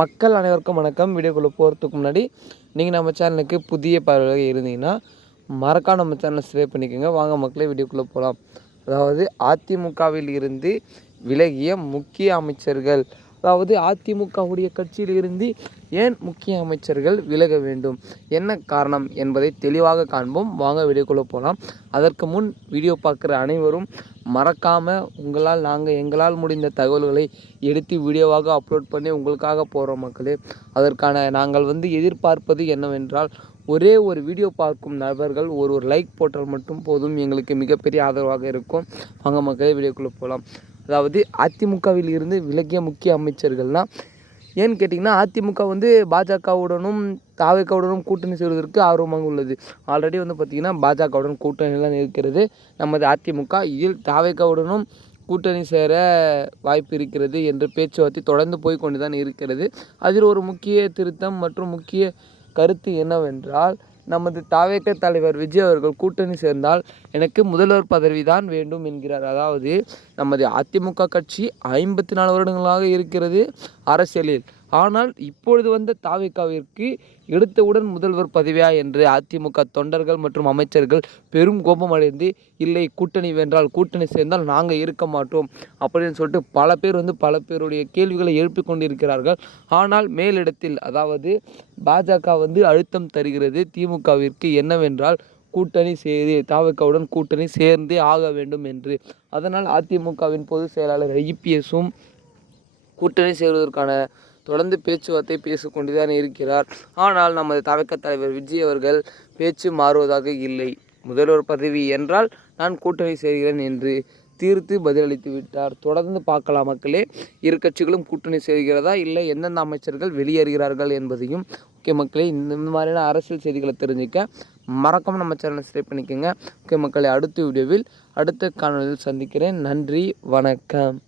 மக்கள் அனைவருக்கும் வணக்கம். வீடியோக்குள்ளே போகிறதுக்கு முன்னாடி நீங்கள் நம்ம சேனலுக்கு புதிய பார்வையாக இருந்தீங்கன்னா மறக்காம நம்ம சேனலை சப்ஸ்கிரைப் பண்ணிக்கோங்க. வாங்க மக்களே வீடியோக்குள்ளே போகலாம். அதாவது அதிமுகவில் இருந்து விலகிய முக்கிய அமைச்சர்கள், அதாவது அதிமுகவுடைய கட்சியில் இருந்து ஏன் முக்கிய அமைச்சர்கள் விலக வேண்டும், என்ன காரணம் என்பதை தெளிவாக காண்போம். வாங்க வீடியோக்குள்ளே போகலாம். அதற்கு முன் வீடியோ பார்க்குற அனைவரும் மறக்காமல் எங்களால் முடிந்த தகவல்களை எடுத்து வீடியோவாக அப்லோட் பண்ணி உங்களுக்காக போகிறோம் மக்களே. அதற்கான நாங்கள் எதிர்பார்ப்பது என்னவென்றால், ஒரே ஒரு வீடியோ பார்க்கும் நபர்கள் ஒரு லைக் போட்டால் மட்டும் போதும், எங்களுக்கு மிகப்பெரிய ஆதரவாக இருக்கும். வாங்க மக்களே வீடியோக்குள்ளே போகலாம். அதாவது அதிமுகவில் இருந்து விலகிய முக்கிய அமைச்சர்கள்னால் ஏன்னு கேட்டிங்கன்னா, அதிமுக பாஜகவுடனும் தாவேக்காவுடனும் கூட்டணி செய்வதற்கு ஆர்வமாக உள்ளது. ஆல்ரெடி பார்த்திங்கன்னா பாஜகவுடன் கூட்டணியில் இருக்கிறது நமது அதிமுக. இதில் தாவேக்காவுடனும் கூட்டணி சேர வாய்ப்பு இருக்கிறது என்ற பேச்சுவார்த்தை தொடர்ந்து போய் கொண்டு தான் இருக்கிறது. அதில் ஒரு முக்கிய திருத்தம் மற்றும் முக்கிய கருத்து என்னவென்றால், நமது தாவேக்க தலைவர் விஜய் அவர்கள் கூட்டணி சேர்ந்தால் எனக்கு முதல்வர் பதவி தான் வேண்டும் என்கிறார். அதாவது நமது அதிமுக கட்சி 54 வருடங்களாக இருக்கிறது அரசியலில். ஆனால் இப்பொழுது தாவேக்காவிற்கு எடுத்தவுடன் முதல்வர் பதவியா என்று அதிமுக தொண்டர்கள் மற்றும் அமைச்சர்கள் பெரும் கோபமடைந்து, இல்லை கூட்டணி வென்றால் கூட்டணி சேர்ந்தால் நாங்கள் இருக்க மாட்டோம் அப்படின்னு சொல்லிட்டு பல பேர் பல பேருடைய கேள்விகளை எழுப்பி கொண்டிருக்கிறார்கள். ஆனால் மேலிடத்தில் அதாவது பாஜக அழுத்தம் தருகிறது திமுகவிற்கு என்னவென்றால், கூட்டணி செய்து தாவேக்காவுடன் கூட்டணி சேர்ந்தே ஆக வேண்டும் என்று. அதனால் அதிமுகவின் பொதுச் செயலாளர் இபிஎஸும் கூட்டணி சேருவதற்கான தொடர்ந்து பேச்சுவார்த்தை பேசிக்கொண்டுதான் இருக்கிறார். ஆனால் நமது தாவேக்கா தலைவர் விஜய் அவர்கள் பேச்சு மாறுவதாக இல்லை. முதல்வர் பதவி என்றால் நான் கூட்டணி சேர்கிறேன் என்று தீர்த்து பதிலளித்து விட்டார். தொடர்ந்து பார்க்கலாம் மக்களே, இரு கட்சிகளும் கூட்டணி சேர்கிறதா, இல்லை எந்தெந்த அமைச்சர்கள் வெளியேறுகிறார்கள் என்பதையும். ஓகே மக்களே, இந்த மாதிரியான அரசியல் செய்திகளை தெரிஞ்சுக்க மறக்காம நம்ம சேனலை சப்ஸ்கிரைப் பண்ணிக்கோங்க. ஓகே மக்களே, அடுத்த வீடியோவில் அடுத்த காணொலியில் சந்திக்கிறேன். நன்றி, வணக்கம்.